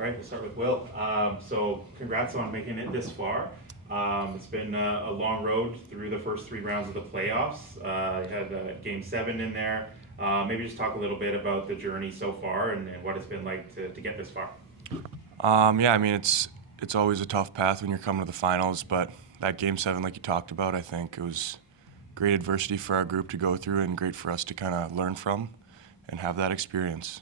All right, we'll start with Will. So congrats on making it this far. It's been a long road through the first three rounds of the playoffs. You had Game 7 in there. Maybe just talk a little bit about the journey so far and what it's been like to get this far. Yeah, I mean it's always a tough path when you're coming to the finals, but that Game 7, like you talked about, I think it was great adversity for our group to go through and great for us to kind of learn from and have that experience.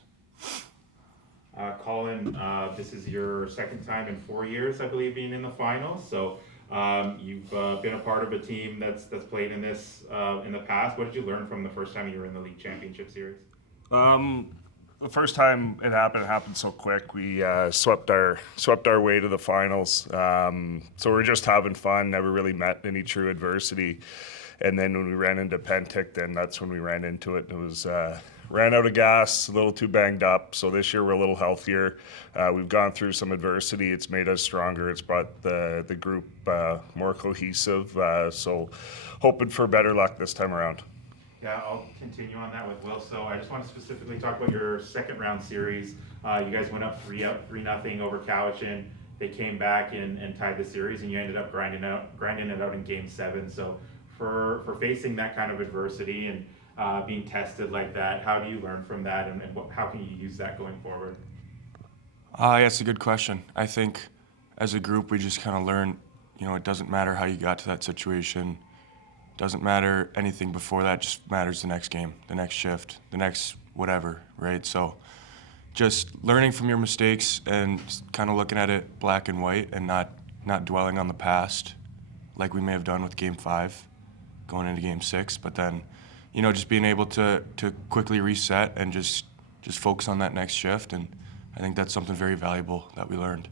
Colin, this is your second time in 4 years, I believe, being in the finals. So you've been a part of a team that's played in this in the past. What did you learn from the first time you were in the league championship series? The first time it happened so quick. We swept our way to the finals. So we're just having fun. Never really met any true adversity. And then when we ran into Pentic, then that's when we ran into it. It was ran out of gas, a little too banged up. So this year we're a little healthier. We've gone through some adversity. It's made us stronger. It's brought the group more cohesive. So hoping for better luck this time around. Yeah, I'll continue on that with Will. So I just want to specifically talk about your second round series. You guys went up 3-0 over Cowichan. They came back and tied the series, and you ended up grinding it out in Game 7. So for facing that kind of adversity and being tested like that, how do you learn from that, and how can you use that going forward? Yeah, it's a good question. I think as a group we just kind of learn, it doesn't matter how you got to that situation. Doesn't matter anything before that, just matters the next game, the next shift, the next whatever, right? So just learning from your mistakes and kind of looking at it black and white and not dwelling on the past like we may have done with Game 5 going into Game 6, but then, just being able to quickly reset and just focus on that next shift, and I think that's something very valuable that we learned.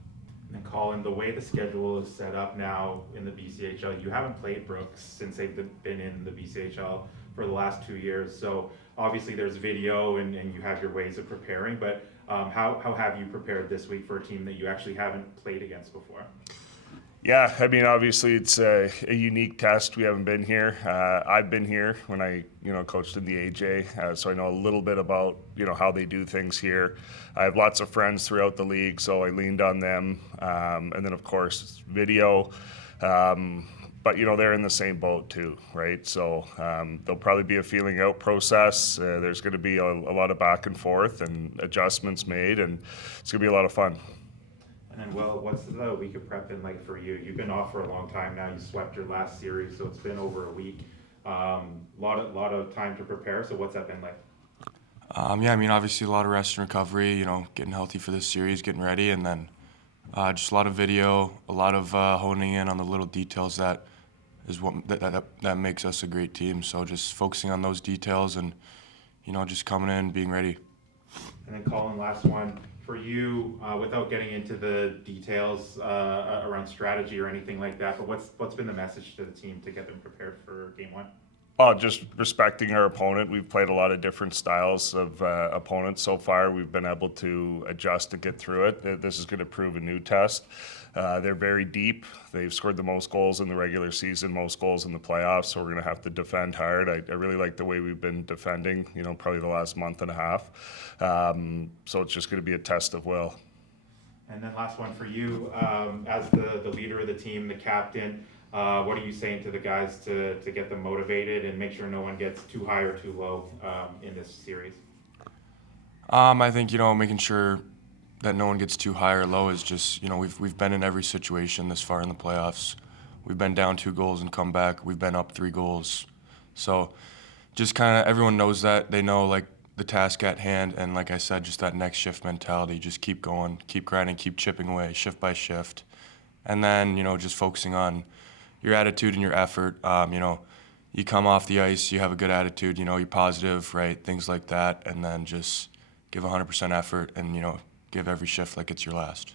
And Colin, the way the schedule is set up now in the BCHL, you haven't played Brooks since they've been in the BCHL for the last 2 years. So obviously there's video and you have your ways of preparing, but how have you prepared this week for a team that you actually haven't played against before? Yeah, I mean, obviously it's a unique test. We haven't been here. I've been here when I, coached in the AJ, so I know a little bit about, how they do things here. I have lots of friends throughout the league, so I leaned on them. And then, of course, video. But, they're in the same boat too, right? So there'll probably be a feeling out process. There's going to be a lot of back and forth and adjustments made, and it's going to be a lot of fun. And well, what's the week of prep been like for you? You've been off for a long time now. You swept your last series, so it's been over a week. Lot of time to prepare. So what's that been like? Yeah, I mean, obviously a lot of rest and recovery. Getting healthy for this series, getting ready, and then just a lot of video, a lot of honing in on the little details that is what that makes us a great team. So just focusing on those details and just coming in, being ready. And then Colin, last one for you, without getting into the details around strategy or anything like that, but what's been the message to the team to get them prepared for Game 1? Oh, just respecting our opponent. We've played a lot of different styles of opponents so far. We've been able to adjust and get through it. This is going to prove a new test. They're very deep. They've scored the most goals in the regular season, most goals in the playoffs, so we're going to have to defend hard. I really like the way we've been defending, probably the last month and a half. So it's just going to be a test of will. And then last one for you, as the leader of the team, the captain, what are you saying to the guys to get them motivated and make sure no one gets too high or too low in this series? I think making sure that no one gets too high or low is just we've been in every situation this far in the playoffs. We've been down 2 goals and come back. We've been up 3 goals. So just kind of everyone knows that. They know like the task at hand, and like I said, just that next shift mentality. Just keep going, keep grinding, keep chipping away, shift by shift, and then just focusing on your attitude and your effort. You come off the ice, you have a good attitude, you're positive, right? Things like that, and then just give 100% effort and give every shift like it's your last.